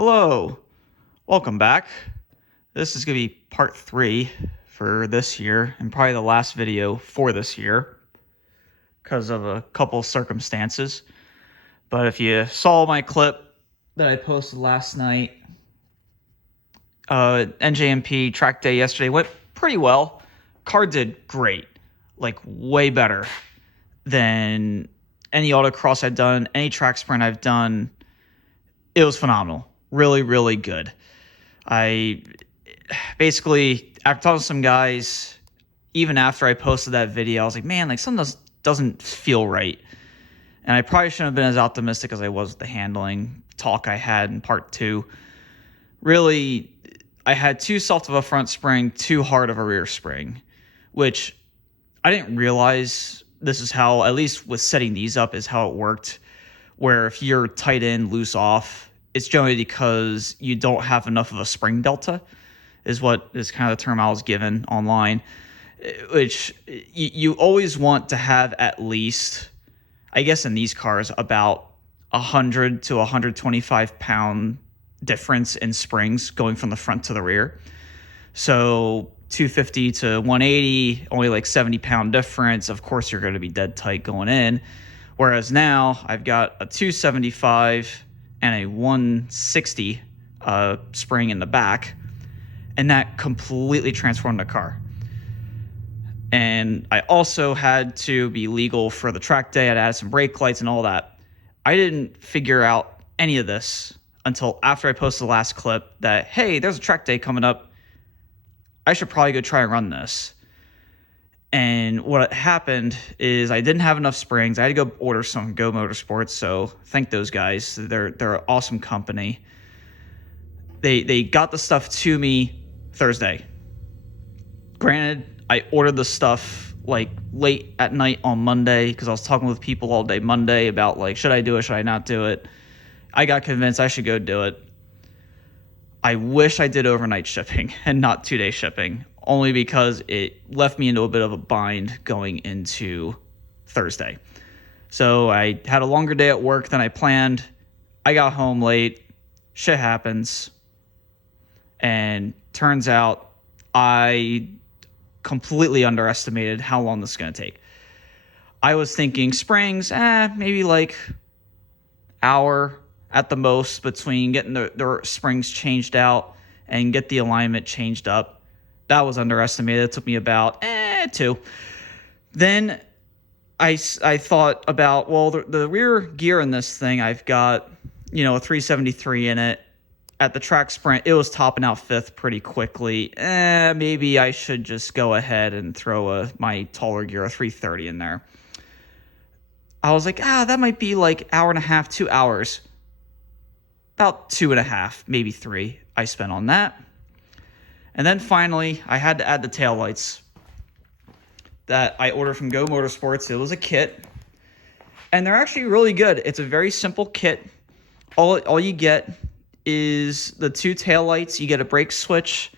Hello, welcome back. This is going to be part 3 for this year and probably the last video for this year because of a couple circumstances. But if you saw my clip that I posted last night, NJMP track day yesterday went pretty well. Car did great, like way better than any autocross I've done, any track sprint I've done. It was phenomenal. Really, really good. I basically, after talking to some guys, even after I posted that video, I was like, man, like something doesn't feel right. And I probably shouldn't have been as optimistic as I was with the handling talk I had in part 2. Really, I had too soft of a front spring, too hard of a rear spring, which I didn't realize this is how, at least with setting these up, is how it worked. Where if you're tight in, loose off, it's generally because you don't have enough of a spring delta, is what is kind of the term I was given online, which you always want to have at least, I guess in these cars, about 100 to 125 pound difference in springs going from the front to the rear. So 250 to 180, only like 70 pound difference. Of course, you're going to be dead tight going in. Whereas now I've got a 275 and a 160 spring in the back, and that completely transformed the car. And I also had to be legal for the track day. I'd add some brake lights and all that. I didn't figure out any of this until after I posted the last clip that, hey, there's a track day coming up. I should probably go try and run this. And what happened is I didn't have enough springs. I had to go order some from Go Motorsports, so thank those guys. They're an awesome company. They got the stuff to me Thursday. Granted, I ordered the stuff like late at night on Monday because I was talking with people all day Monday about like, should I do it, should I not do it? I got convinced I should go do it. I wish I did overnight shipping and not 2-day shipping, only because it left me into a bit of a bind going into Thursday. So I had a longer day at work than I planned. I got home late. Shit happens. And turns out I completely underestimated how long this is going to take. I was thinking springs, maybe like hour at the most between getting the springs changed out and get the alignment changed up. That was underestimated. It took me about 2. Then I thought about, well, the rear gear in this thing, I've got, a 373 in it. At the track sprint, it was topping out 5th pretty quickly. Maybe I should just go ahead and throw my taller gear, a 330 in there. I was like, that might be like hour and a half, 2 hours. About 2.5, maybe 3 I spent on that. And then finally, I had to add the taillights that I ordered from Go Motorsports. It was a kit, and they're actually really good. It's a very simple kit. All you get is the 2 taillights. You get a brake switch,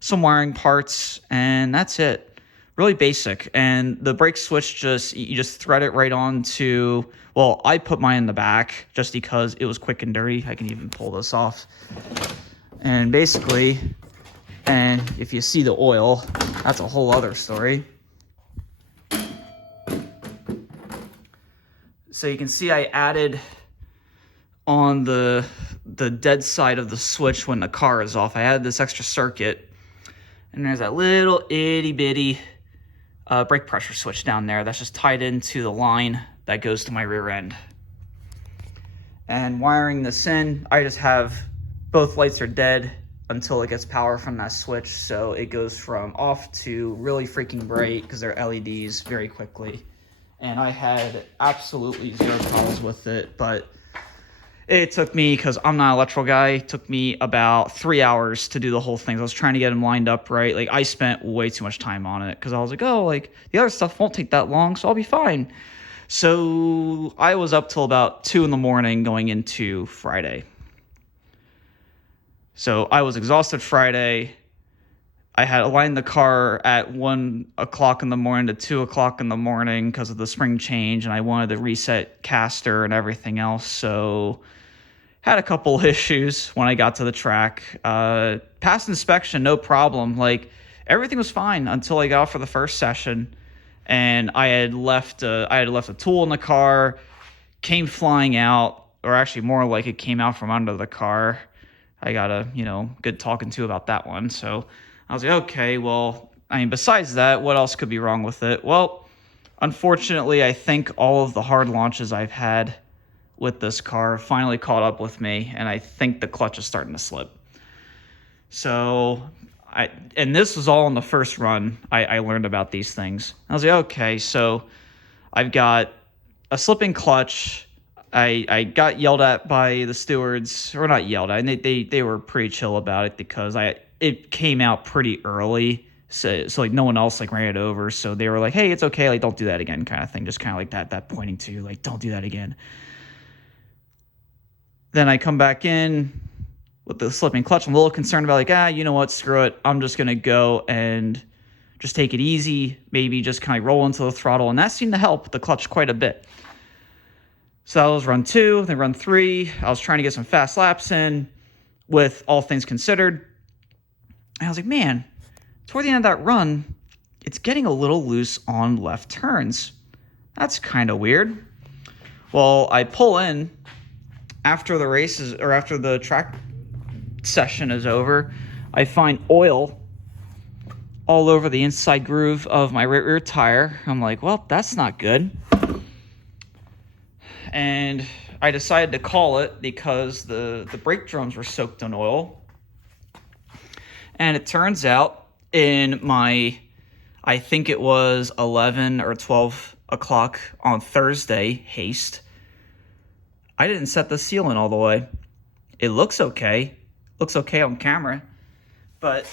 some wiring parts, and that's it. Really basic. And the brake switch, you just thread it right on to, well, I put mine in the back just because it was quick and dirty. I can even pull this off. And basically, and if you see the oil, that's a whole other story. So you can see I added on the dead side of the switch when the car is off. I added this extra circuit, and there's that little itty bitty brake pressure switch down there that's just tied into the line that goes to my rear end. And wiring this in, I just have both lights are dead until it gets power from that switch, so it goes from off to really freaking bright because they're LEDs very quickly. And I had absolutely zero problems with it, but it took me, because I'm not an electrical guy, it took me about 3 hours to do the whole thing. I was trying to get them lined up right. Like, I spent way too much time on it because I was like, the other stuff won't take that long, so I'll be fine. So I was up till about 2 in the morning going into Friday. So I was exhausted Friday. I had aligned the car at 1 o'clock in the morning to 2 o'clock in the morning because of the spring change, and I wanted to reset caster and everything else. So had a couple issues when I got to the track. Past inspection, no problem. Like, everything was fine until I got off for the first session, and I had left a tool in the car, came flying out, or actually more like it came out from under the car. I got a, good talking to about that one. So I was like, okay, well, I mean, besides that, what else could be wrong with it? Well, unfortunately, I think all of the hard launches I've had with this car finally caught up with me, and I think the clutch is starting to slip. So and this was all in the first run, I learned about these things. I was like, okay, so I've got a slipping clutch. I got yelled at by the stewards, or not yelled at, and they were pretty chill about it because it came out pretty early. So like no one else like ran it over. So they were like, hey, it's okay, like don't do that again, kind of thing. Just kind of like that pointing to you, like, don't do that again. Then I come back in with the slipping clutch. I'm a little concerned about like, you know what, screw it. I'm just going to go and just take it easy, maybe just kind of roll into the throttle. And that seemed to help the clutch quite a bit. So that was run 2, then run 3. I was trying to get some fast laps in with all things considered. And I was like, man, toward the end of that run, it's getting a little loose on left turns. That's kind of weird. Well, I pull in after the races, or after the track session is over. I find oil all over the inside groove of my right rear tire. I'm like, well, that's not good. And I decided to call it because the brake drums were soaked in oil. And it turns out in my, I think it was 11 or 12 o'clock on Thursday haste, I didn't set the seal in all the way. It looks okay. Looks okay on camera. And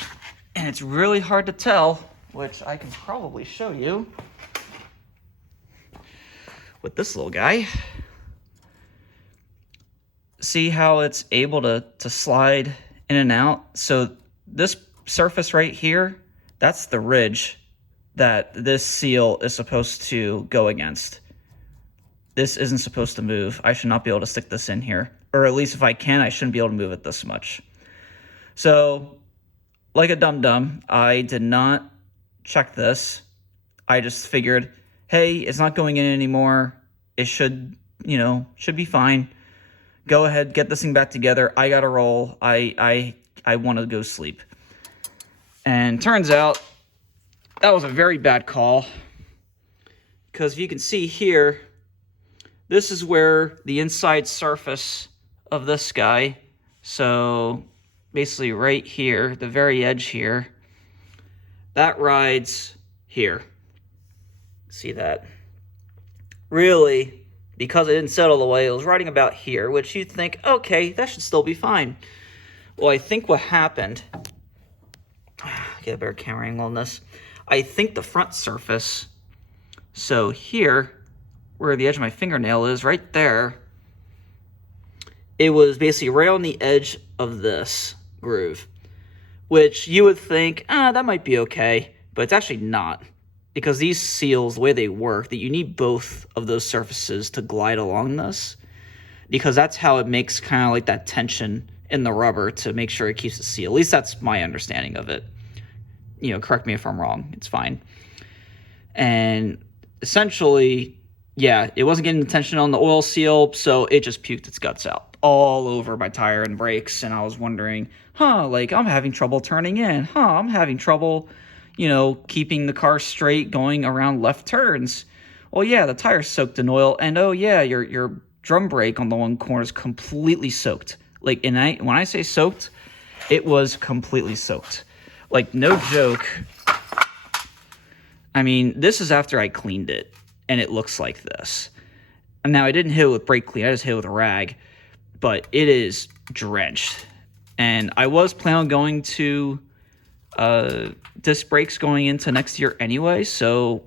it's really hard to tell, which I can probably show you with this little guy. See how it's able to slide in and out? So this surface right here, that's the ridge that this seal is supposed to go against. This isn't supposed to move. I should not be able to stick this in here. Or at least if I can, I shouldn't be able to move it this much. So, like a dum-dum, I did not check this. I just figured, hey, it's not going in anymore. It should be fine. Go ahead, get this thing back together. I gotta roll. I want to go sleep. And turns out that was a very bad call. Because if you can see here, this is where the inside surface of this guy, so basically right here, the very edge here, that rides here. See that? Really, because it didn't settle the way, it was riding about here, which you'd think, okay, that should still be fine. Well, I think what happened, get a better camera angle on this. I think the front surface, so here, where the edge of my fingernail is, right there, it was basically right on the edge of this groove, which you would think, that might be okay, but it's actually not. Because these seals, the way they work, that you need both of those surfaces to glide along this, because that's how it makes kind of like that tension in the rubber to make sure it keeps the seal. At least that's my understanding of it. Correct me if I'm wrong. It's fine. And essentially, yeah, it wasn't getting the tension on the oil seal, so it just puked its guts out all over my tire and brakes. And I was wondering, like, I'm having trouble turning in. I'm having trouble, keeping the car straight going around left turns. Well, yeah, the tire's soaked in oil. And, oh, yeah, your drum brake on the one corner is completely soaked. Like, when I say soaked, it was completely soaked. Like, no joke. I mean, this is after I cleaned it, and it looks like this. And now, I didn't hit it with brake clean. I just hit it with a rag. But it is drenched. And I was planning on going to disc brakes going into next year anyway. So,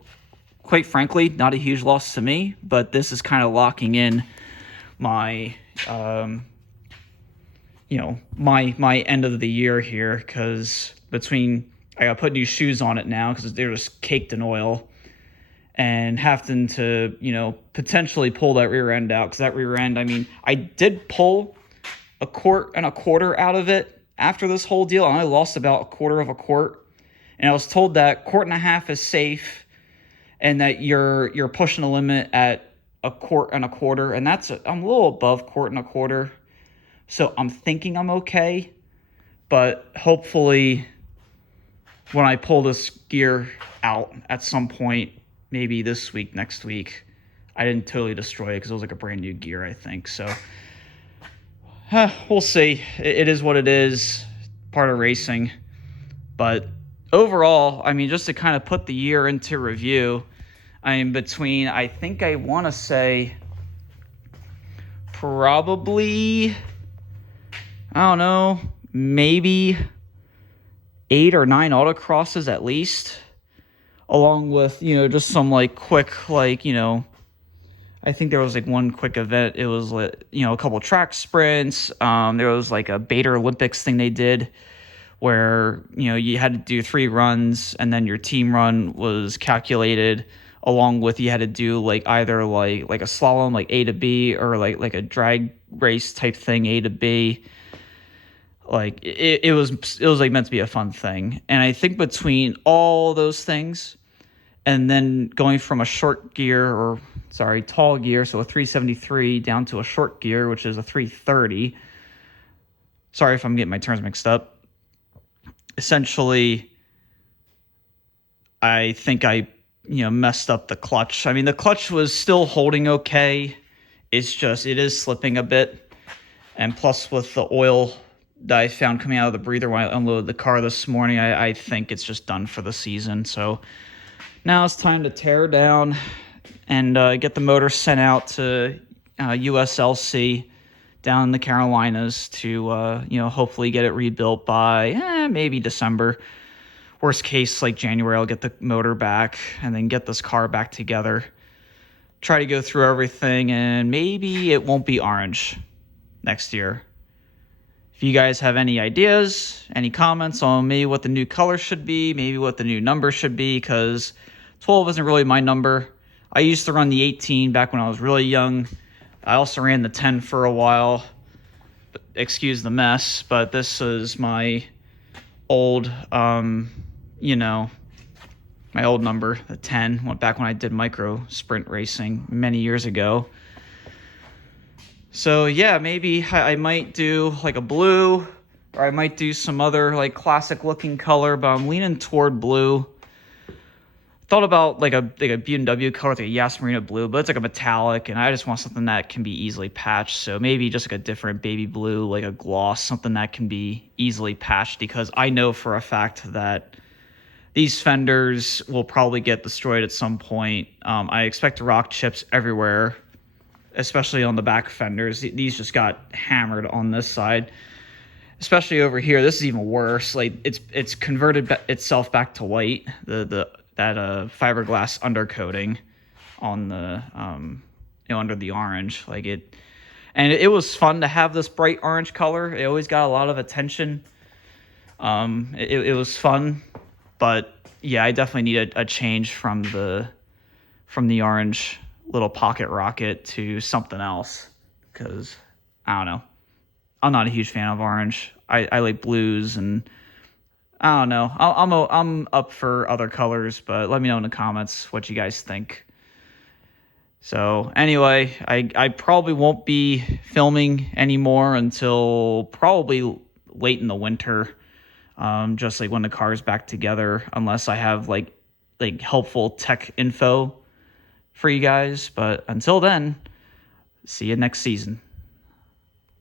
quite frankly, not a huge loss to me. But this is kind of locking in my, my end of the year here. Because between, I got to put new shoes on it now because they're just caked in oil. And having to, potentially pull that rear end out. Because that rear end, I mean, I did pull a quart and a quarter out of it after this whole deal. I only lost about a quarter of a quart. And I was told that quart and a half is safe and that you're pushing the limit at a quart and a quarter. And I'm a little above quart and a quarter. So I'm thinking I'm okay. But hopefully when I pull this gear out at some point, maybe this week, next week, I didn't totally destroy it because it was like a brand new gear, I think. So we'll see. It is what it is, part of racing. But overall, I mean, just to kind of put the year into review, I think I want to say probably, I don't know, maybe 8 or 9 autocrosses at least, along with, just some like quick, I think there was like one quick event. It was like, a couple track sprints. There was like a Beta Olympics thing they did where, you had to do 3 runs and then your team run was calculated along with, you had to do like either like a slalom, like A to B, or like a drag race type thing, A to B. Like it was like meant to be a fun thing. And I think between all those things and then going from a tall gear, so a 373 down to a short gear, which is a 330. Sorry if I'm getting my terms mixed up. Essentially, I think I, messed up the clutch. I mean, the clutch was still holding okay. It's just, it is slipping a bit. And plus with the oil that I found coming out of the breather when I unloaded the car this morning, I think it's just done for the season. So now it's time to tear down and get the motor sent out to USLC down in the Carolinas to, hopefully get it rebuilt by maybe December. Worst case, like January, I'll get the motor back and then get this car back together. Try to go through everything, and maybe it won't be orange next year. If you guys have any ideas, any comments on maybe what the new color should be, maybe what the new number should be, because 12 isn't really my number. I used to run the 18 back when I was really young. I also ran the 10 for a while. Excuse the mess, but this is my old, my old number, the 10. Went back when I did micro sprint racing many years ago. So yeah, maybe I might do like a blue, or I might do some other like classic looking color, but I'm leaning toward blue. Thought about like a BMW color, like a Yas Marina blue, but it's like a metallic, and I just want something that can be easily patched. So maybe just like a different baby blue, like a gloss, something that can be easily patched, because I know for a fact that these fenders will probably get destroyed at some point. I expect rock chips everywhere, especially on the back fenders. These just got hammered on this side, especially over here. This is even worse. Like it's converted itself back to white. That fiberglass undercoating on the under the orange, like it. And it was fun to have this bright orange color. It always got a lot of attention. It was fun, but yeah, I definitely need a change from the orange little pocket rocket to something else, because I don't know. I'm not a huge fan of orange. I like blues, and I don't know. I'm up for other colors, but let me know in the comments what you guys think. So anyway, I probably won't be filming anymore until probably late in the winter, just like when the car's back together, unless I have like helpful tech info for you guys. But until then, see you next season.